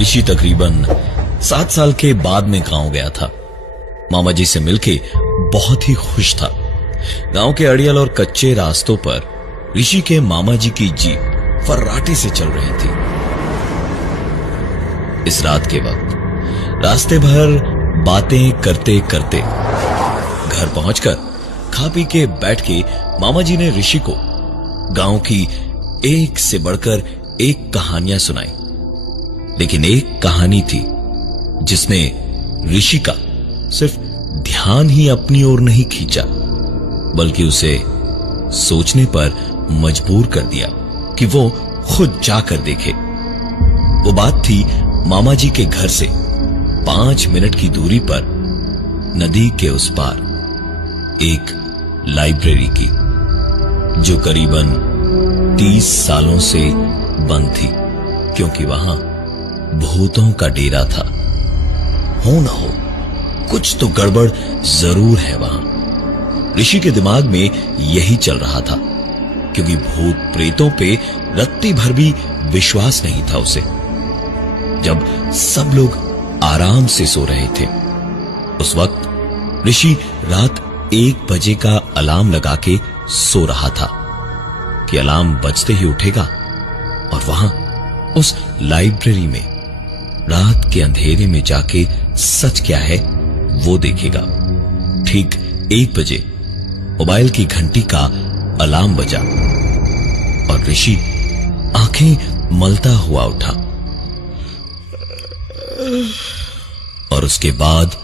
ऋषि तकरीबन 7 साल के बाद में गांव गया था। मामा जी से मिलके बहुत ही खुश था। गांव के अड़ियल और कच्चे रास्तों पर ऋषि के मामा जी की जीप फर्राटे से चल रही थी। इस रात के वक्त रास्ते भर बातें करते करते घर पहुंचकर खा पी के बैठ के मामा जी ने ऋषि को गांव की एक से बढ़कर एक कहानियां सुनाई। लेकिन एक कहानी थी जिसने ऋषि का सिर्फ ध्यान ही अपनी ओर नहीं खींचा, बल्कि उसे सोचने पर मजबूर कर दिया कि वो खुद जाकर देखे। वो बात थी मामा जी के घर से 5 मिनट की दूरी पर नदी के उस पार एक लाइब्रेरी की, जो करीबन 30 सालों से बंद थी, क्योंकि वहां भूतों का डेरा था। हो ना हो, कुछ तो गड़बड़ जरूर है वहां। ऋषि के दिमाग में यही चल रहा था, क्योंकि भूत प्रेतों पे रत्ती भर भी विश्वास नहीं था उसे। जब सब लोग आराम से सो रहे थे, उस वक्त ऋषि रात 1 बजे का अलार्म लगा के सो रहा था कि अलार्म बजते ही उठेगा और वहां उस लाइब्रेरी में रात के अंधेरे में जाके सच क्या है वो देखेगा। ठीक 1 बजे मोबाइल की घंटी का अलार्म बजा और ऋषि आंखें मलता हुआ उठा और उसके बाद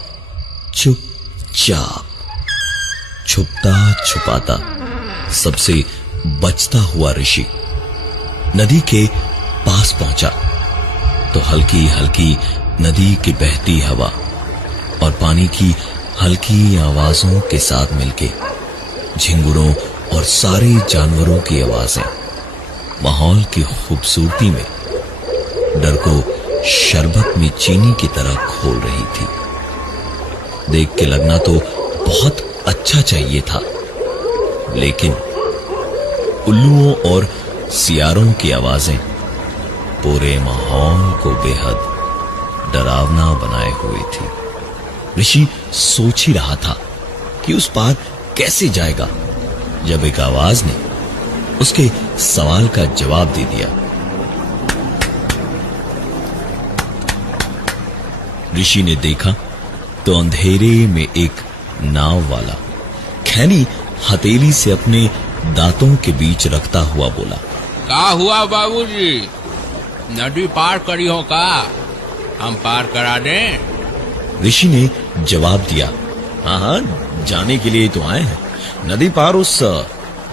चुपचाप छुपता छुपाता सबसे बचता हुआ ऋषि नदी के पास पहुंचा तो हल्की हल्की नदी की बहती हवा और पानी की हल्की आवाजों के साथ मिलके झिंगुरों और सारे जानवरों की आवाजें माहौल की खूबसूरती में डर को शरबत में चीनी की तरह खोल रही थी। देख के लगना तो बहुत अच्छा चाहिए था, लेकिन उल्लुओं और सियारों की आवाजें पूरे माहौल को बेहद डरावना बनाए हुए थी। ऋषि सोच ही रहा था कि उस पार कैसे जाएगा, जब एक आवाज ने उसके सवाल का जवाब दे दिया। ऋषि ने देखा तो अंधेरे में एक नाव वाला खैनी हथेली से अपने दांतों के बीच रखता हुआ बोला, क्या हुआ बाबूजी, नदी पार करी हो का? हम पार करा दें? ऋषि ने जवाब दिया, हाँ हाँ, जाने के लिए तो आए हैं। नदी पार उस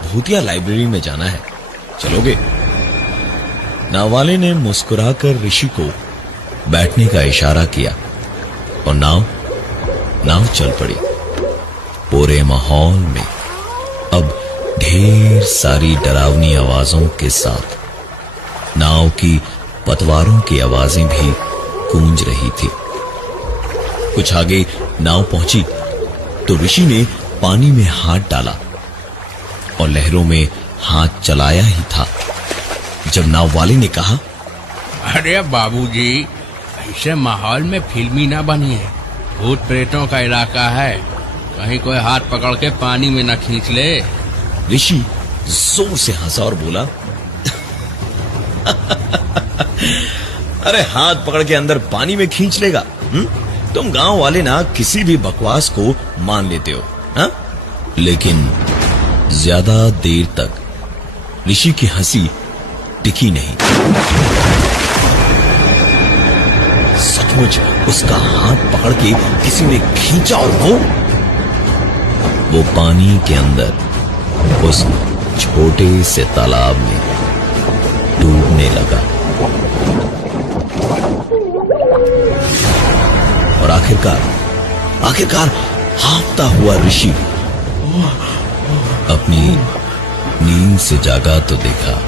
भूतिया लाइब्रेरी में जाना है, चलोगे? नाव वाले ने मुस्कुराकर ऋषि को बैठने का इशारा किया और नाव चल पड़ी। पूरे माहौल में अब ढेर सारी डरावनी आवाजों के साथ नाव की पतवारों की आवाजें भी गूंज रही थी। कुछ आगे नाव पहुंची तो ऋषि ने पानी में हाथ डाला और लहरों में हाथ चलाया ही था जब नाव वाले ने कहा, अरे बाबूजी, ऐसे माहौल में फिल्मी ना बनिए। भूत प्रेतों का इलाका है, कहीं कोई हाथ पकड़ के पानी में न खींच ले। ऋषि जोर से हंसा और बोला, अरे हाथ पकड़ के अंदर पानी में खींच लेगा? तुम गांव वाले ना किसी भी बकवास को मान लेते हो, हा? लेकिन ज्यादा देर तक ऋषि की हंसी टिकी नहीं। सचमुच उसका हाथ पकड़ के किसी ने खींचा और वो पानी के अंदर उस छोटे से तालाब में डूबने लगा। और आखिरकार हाँफता हुआ ऋषि अपनी नींद से जागा तो देखा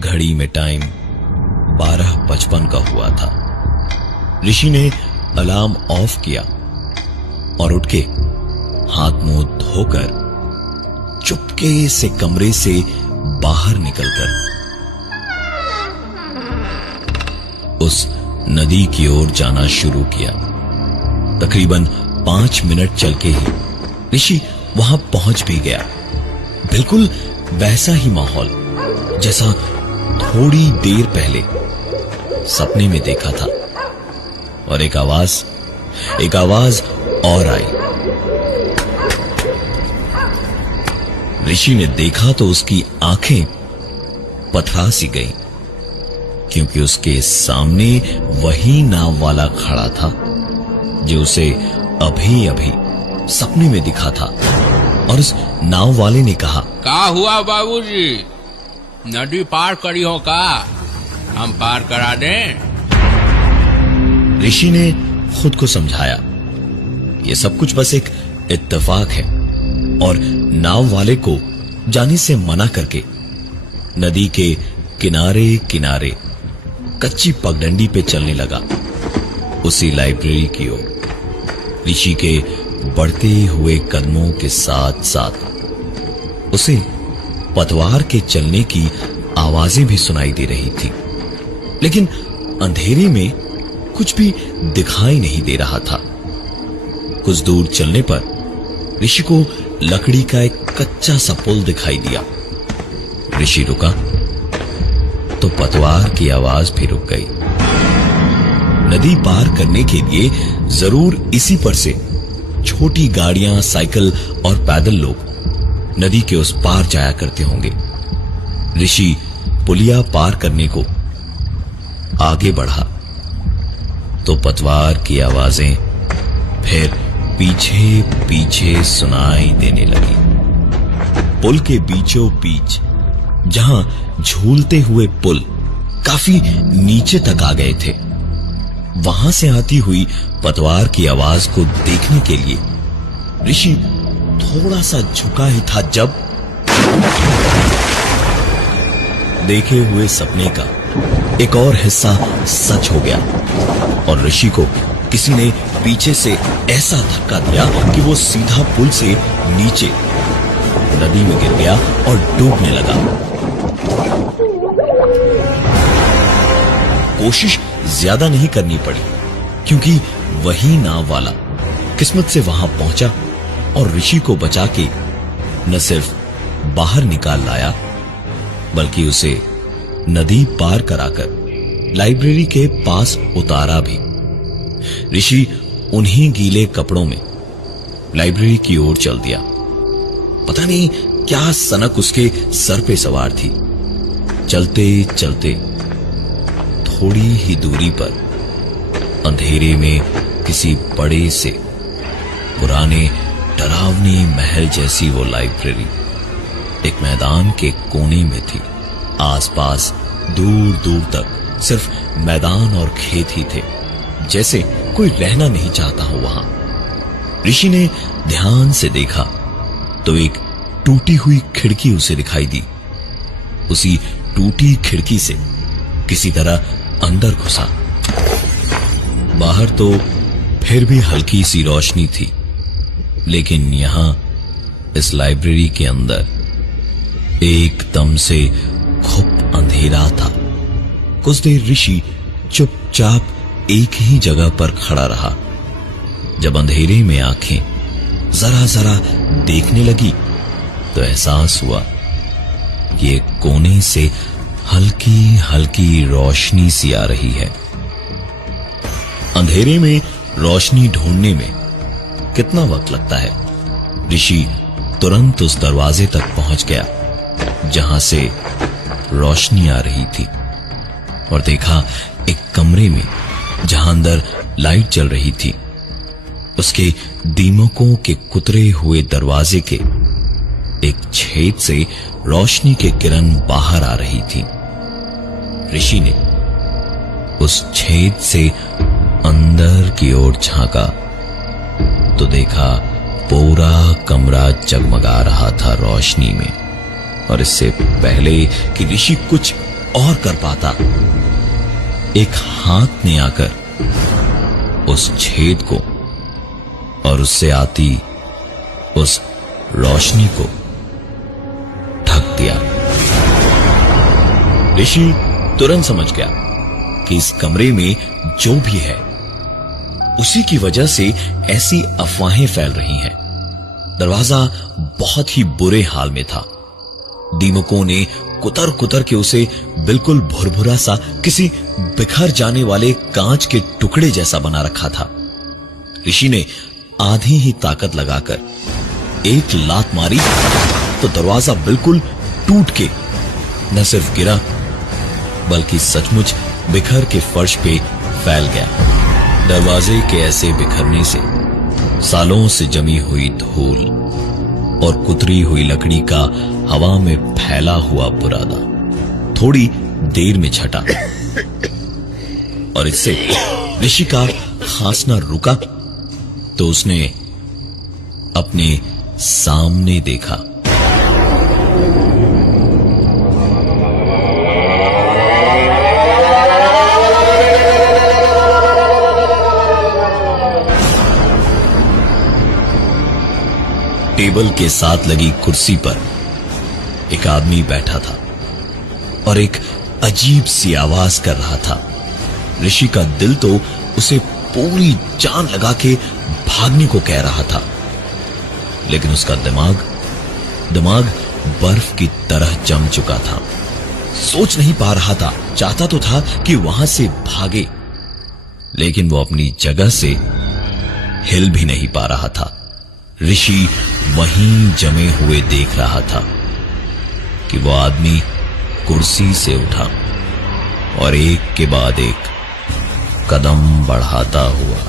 घड़ी में टाइम 12:55 का हुआ था। ऋषि ने अलार्म ऑफ किया और उठ के हाथ मुंह धोकर चुपके से कमरे से बाहर निकलकर उस नदी की ओर जाना शुरू किया। तकरीबन 5 मिनट चल के ही ऋषि वहां पहुंच भी गया। बिल्कुल वैसा ही माहौल जैसा थोड़ी देर पहले सपने में देखा था। और एक आवाज और आई। ऋषि ने देखा तो उसकी आंखें पथरा सी गईं, क्योंकि उसके सामने वही नाव वाला खड़ा था जो उसे अभी अभी सपने में दिखा था। और उस नाव वाले ने कहा, का हुआ बाबूजी, नदी पार करी हो का? हम पार करा दें? ऋषि ने खुद को समझाया, ये सब कुछ बस एक इत्तेफाक है, और नाव वाले को जाने से मना करके नदी के किनारे किनारे कच्ची पगडंडी पे चलने लगा, उसी लाइब्रेरी की ओर। ऋषि के बढ़ते हुए कदमों के साथ साथ उसे पतवार के चलने की आवाजें भी सुनाई दे रही थी, लेकिन अंधेरे में कुछ भी दिखाई नहीं दे रहा था। कुछ दूर चलने पर ऋषि को लकड़ी का एक कच्चा सा पुल दिखाई दिया। ऋषि रुका तो पतवार की आवाज भी रुक गई। नदी पार करने के लिए जरूर इसी पर से छोटी गाड़ियां, साइकिल और पैदल लोग नदी के उस पार जाया करते होंगे। ऋषि पुलिया पार करने को आगे बढ़ा तो पतवार की आवाजें फिर पीछे पीछे सुनाई देने लगी। पुल के बीचों बीच जहां झूलते हुए पुल काफी नीचे तक आ गए थे, वहां से आती हुई पतवार की आवाज को देखने के लिए ऋषि थोड़ा सा झुका ही था जब देखे हुए सपने का एक और हिस्सा सच हो गया और ऋषि को किसी ने पीछे से ऐसा धक्का दिया कि वो सीधा पुल से नीचे नदी में गिर गया और डूबने लगा। कोशिश ज्यादा नहीं करनी पड़ी, क्योंकि वही नाव वाला किस्मत से वहां पहुंचा और ऋषि को बचा के न सिर्फ बाहर निकाल लाया, बल्कि उसे नदी पार कराकर लाइब्रेरी के पास उतारा भी। ऋषि उन्हीं गीले कपड़ों में लाइब्रेरी की ओर चल दिया। पता नहीं क्या सनक उसके सर पे सवार थी। चलते चलते थोड़ी ही दूरी पर अंधेरे में किसी बड़े से पुराने डरावनी महल जैसी वो लाइब्रेरी एक मैदान के कोने में थी। आसपास दूर दूर तक सिर्फ मैदान और खेत ही थे, जैसे कोई रहना नहीं चाहता हो वहां। ऋषि ने ध्यान से देखा तो एक टूटी हुई खिड़की उसे दिखाई दी। उसी टूटी खिड़की से किसी तरह अंदर घुसा। बाहर तो फिर भी हल्की सी रोशनी थी, लेकिन यहां इस लाइब्रेरी के अंदर एकदम से घुप अंधेरा था। कुछ देर ऋषि चुपचाप एक ही जगह पर खड़ा रहा। जब अंधेरे में आंखें जरा जरा देखने लगी तो एहसास हुआ ये कोने से हल्की हल्की रोशनी सी आ रही है। अंधेरे में रोशनी ढूंढने में कितना वक्त लगता है। ऋषि तुरंत उस दरवाजे तक पहुंच गया जहां से रोशनी आ रही थी और देखा एक कमरे में जहां अंदर लाइट जल रही थी, उसके दीमकों के कुतरे हुए दरवाजे के एक छेद से रोशनी के किरण बाहर आ रही थी। ऋषि ने उस छेद से अंदर की ओर झांका तो देखा पूरा कमरा जगमगा रहा था रोशनी में। और इससे पहले कि ऋषि कुछ और कर पाता, एक हाथ ने आकर उस छेद को और उससे आती उस रोशनी को ढक दिया। ऋषि तुरंत समझ गया कि इस कमरे में जो भी है उसी की वजह से ऐसी अफवाहें फैल रही हैं। दरवाजा बहुत ही बुरे हाल में था। दीमकों ने कुतर कुतर के उसे बिल्कुल भुरभुरा सा, किसी बिखर जाने वाले कांच के टुकड़े जैसा बना रखा था। ऋषि ने आधी ही ताकत लगाकर एक लात मारी तो दरवाजा बिल्कुल टूट के न सिर्फ गिरा बल्कि सचमुच बिखर के फर्श पे फैल गया। दरवाजे के ऐसे बिखरने से सालों से जमी हुई धूल और कुतरी हुई लकड़ी का हवा में फैला हुआ बुरादा थोड़ी देर में छटा और इससे ऋषि का खांसना रुका तो उसने अपने सामने देखा। टेबल के साथ लगी कुर्सी पर एक आदमी बैठा था और एक अजीब सी आवाज कर रहा था। ऋषि का दिल तो उसे पूरी जान लगा के भागने को कह रहा था, लेकिन उसका दिमाग बर्फ की तरह जम चुका था। सोच नहीं पा रहा था। चाहता तो था कि वहां से भागे, लेकिन वो अपनी जगह से हिल भी नहीं पा रहा था। ऋषि वहीं जमे हुए देख रहा था कि वो आदमी कुर्सी से उठा और एक के बाद एक कदम बढ़ाता हुआ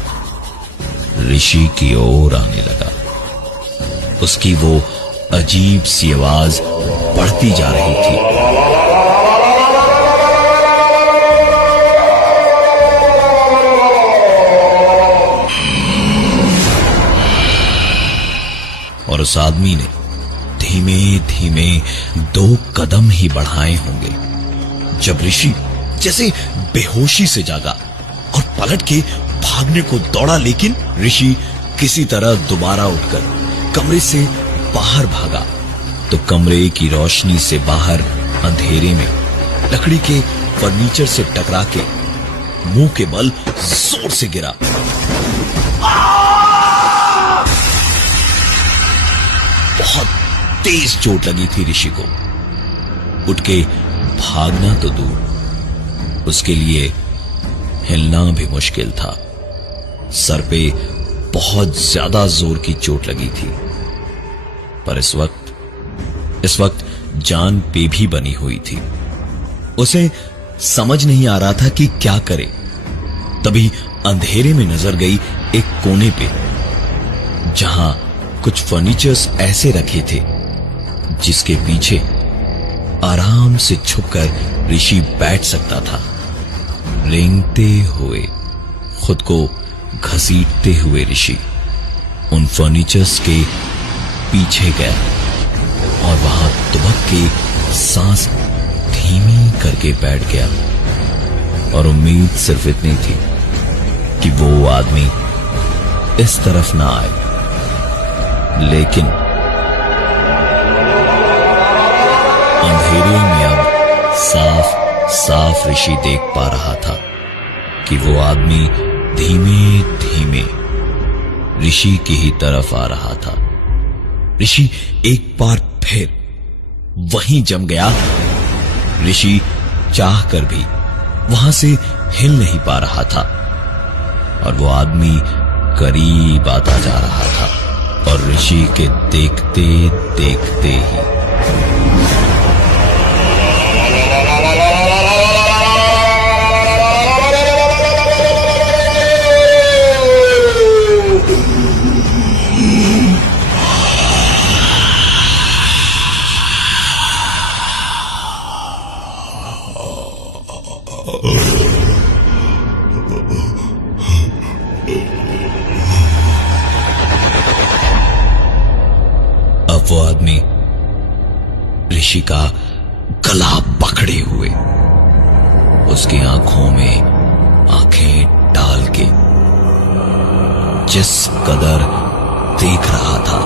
ऋषि की ओर आने लगा। उसकी वो अजीब सी आवाज बढ़ती जा रही थी। और उस आदमी ने धीमे धीमे 2 कदम ही बढ़ाए होंगे जब ऋषि जैसे बेहोशी से जागा और पलट के भागने को दौड़ा, लेकिन ऋषि किसी तरह दोबारा उठकर कमरे से बाहर भागा तो कमरे की रोशनी से बाहर अंधेरे में लकड़ी के फर्नीचर से टकरा के मुंह के बल जोर से गिरा। बहुत तेज चोट लगी थी ऋषि को। उठ के भागना तो दूर, उसके लिए हिलना भी मुश्किल था। सर पे बहुत ज्यादा जोर की चोट लगी थी, पर इस वक्त जान पे भी बनी हुई थी। उसे समझ नहीं आ रहा था कि क्या करे। तभी अंधेरे में नजर गई एक कोने पे जहां कुछ फर्नीचर्स ऐसे रखे थे जिसके पीछे आराम से छुपकर ऋषि बैठ सकता था। रेंगते हुए, खुद को घसीटते हुए ऋषि उन फर्नीचर्स के पीछे गया और वहां दुबक के सांस धीमी करके बैठ गया। और उम्मीद सिर्फ इतनी थी कि वो आदमी इस तरफ ना आए, लेकिन अंधेरे में अब साफ साफ ऋषि देख पा रहा था कि वो आदमी धीमे धीमे ऋषि की ही तरफ आ रहा था। ऋषि एक बार फिर वहीं जम गया। ऋषि चाह कर भी वहां से हिल नहीं पा रहा था और वो आदमी करीब आता जा रहा था और ऋषि के देखते देखते ही अब वो आदमी ऋषि का गला पकड़े हुए उसकी आंखों में आंखें डाल के जिस कदर देख रहा था,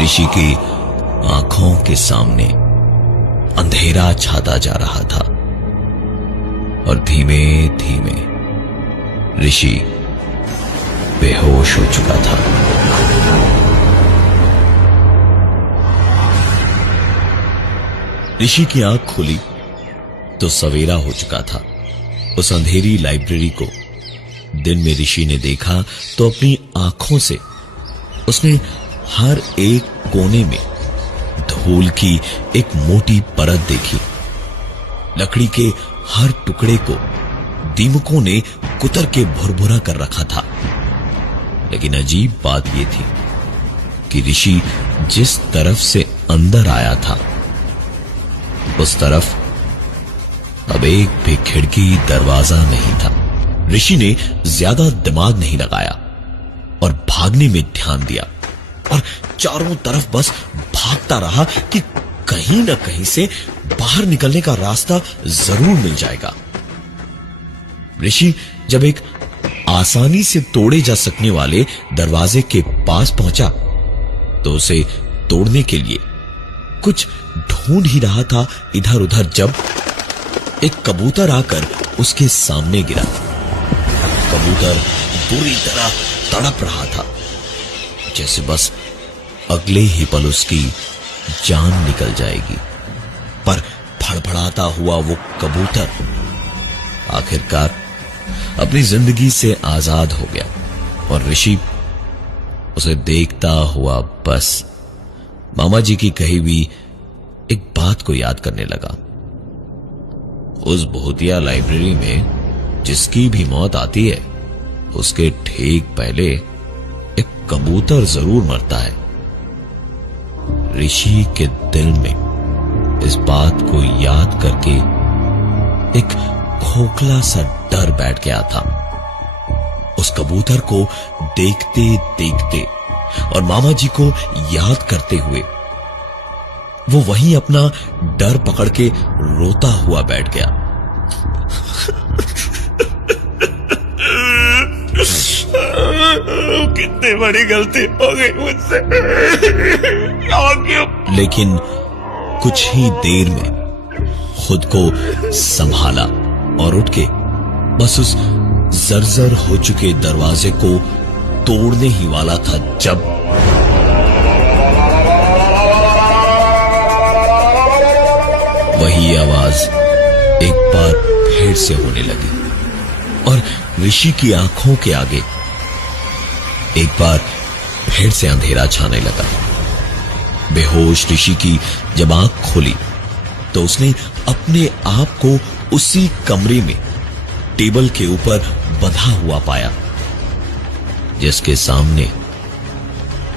ऋषि की आंखों के सामने अंधेरा छाता जा रहा था और धीमे धीमे ऋषि बेहोश हो चुका था। ऋषि की आंख खुली तो सवेरा हो चुका था। उस अंधेरी लाइब्रेरी को दिन में ऋषि ने देखा तो अपनी आंखों से उसने हर एक कोने में धूल की एक मोटी परत देखी। लकड़ी के हर टुकड़े को दीमकों ने कुतर के भुरभुरा कर रखा था। लेकिन अजीब बात यह थी कि ऋषि जिस तरफ से अंदर आया था उस तरफ अब एक भी खिड़की दरवाजा नहीं था। ऋषि ने ज्यादा दिमाग नहीं लगाया और भागने में ध्यान दिया और चारों तरफ बस भागता रहा कि कहीं न कहीं से बाहर निकलने का रास्ता जरूर मिल जाएगा। ऋषि जब एक आसानी से तोड़े जा सकने वाले दरवाजे के पास पहुंचा तो उसे तोड़ने के लिए कुछ ढूंढ ही रहा था इधर उधर जब एक कबूतर आकर उसके सामने गिरा। कबूतर बुरी तरह तड़प रहा था, जैसे बस अगले ही पल उसकी जान निकल जाएगी। पर फड़फड़ाता हुआ वो कबूतर आखिरकार अपनी जिंदगी से आजाद हो गया और ऋषि उसे देखता हुआ बस मामा जी की कही हुई एक बात को याद करने लगा। उस भूतिया लाइब्रेरी में जिसकी भी मौत आती है उसके ठीक पहले एक कबूतर जरूर मरता है। ऋषि के दिल में इस बात को याद करके एक खोखला सा डर बैठ गया था। उस कबूतर को देखते देखते और मामा जी को याद करते हुए वो वहीं अपना डर पकड़ के रोता हुआ बैठ गया। कितनी बड़ी गलती हो गई मुझसे। लेकिन कुछ ही देर में खुद को संभाला और उठ के बस उस जर्जर हो चुके दरवाजे को तोड़ने ही वाला था जब वही आवाज एक बार फिर से होने लगी और ऋषि की आंखों के आगे एक बार फिर से अंधेरा छाने लगा। बेहोश ऋषि की जब आंख खोली तो उसने अपने आप को उसी कमरे में टेबल के ऊपर बंधा हुआ पाया जिसके सामने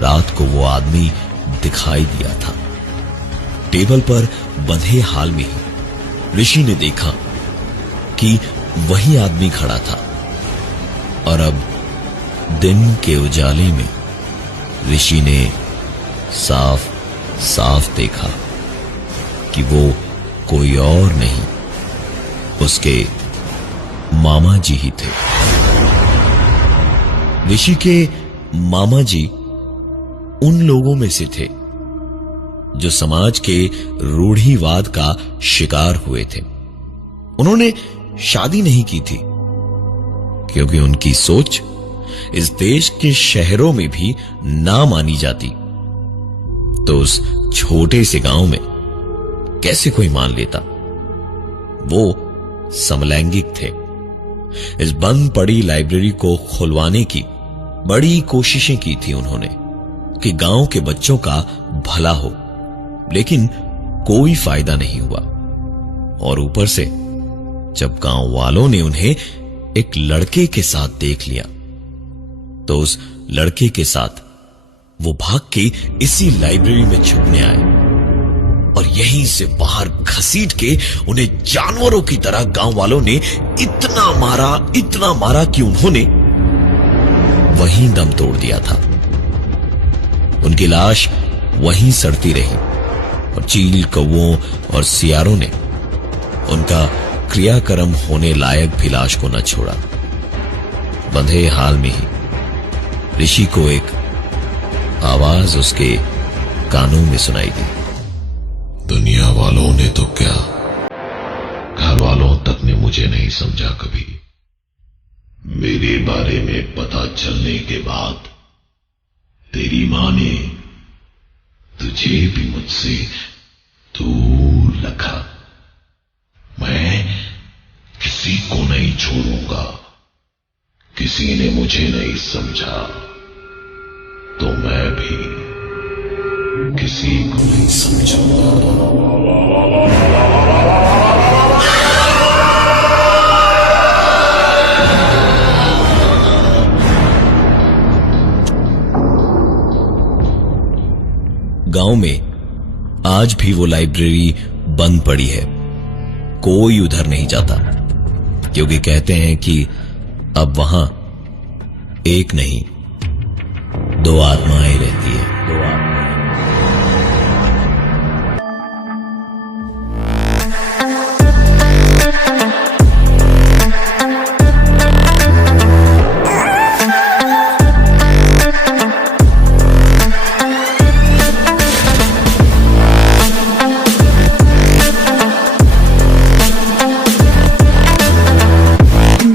रात को वो आदमी दिखाई दिया था। टेबल पर बंधे हाल में ही ऋषि ने देखा कि वही आदमी खड़ा था और अब दिन के उजाले में ऋषि ने साफ साफ देखा कि वो कोई और नहीं उसके मामा जी ही थे। ऋषि के मामा जी उन लोगों में से थे जो समाज के रूढ़िवाद का शिकार हुए थे। उन्होंने शादी नहीं की थी क्योंकि उनकी सोच इस देश के शहरों में भी ना मानी जाती तो उस छोटे से गांव में कैसे कोई मान लेता। वो समलैंगिक थे। इस बंद पड़ी लाइब्रेरी को खुलवाने की बड़ी कोशिशें की थी उन्होंने कि गांव के बच्चों का भला हो, लेकिन कोई फायदा नहीं हुआ। और ऊपर से जब गांव वालों ने उन्हें एक लड़के के साथ देख लिया तो उस लड़के के साथ वो भाग के इसी लाइब्रेरी में छुपने आए और यहीं से बाहर घसीट के उन्हें जानवरों की तरह गांव वालों ने इतना मारा कि उन्होंने वहीं दम तोड़ दिया था। उनकी लाश वहीं सड़ती रही और चील, कौवों और सियारों ने उनका क्रियाक्रम होने लायक भी लाश को न छोड़ा। बंधे हाल में ही ऋषि को एक आवाज उसके कानों में सुनाई दी। दुनिया वालों ने तो क्या, घर वालों तक ने मुझे मुझे नहीं समझा कभी। मेरे बारे में पता चलने के बाद तेरी मां ने तुझे भी मुझसे दूर रखा। मैं किसी को नहीं छोड़ूंगा। किसी ने मुझे नहीं समझा तो मैं भी किसी को नहीं समझूंगा। गांव में आज भी वो लाइब्रेरी बंद पड़ी है। कोई उधर नहीं जाता, क्योंकि कहते हैं कि अब वहां एक नहीं, दो आत्माएं रहती है। दो आत्माएं।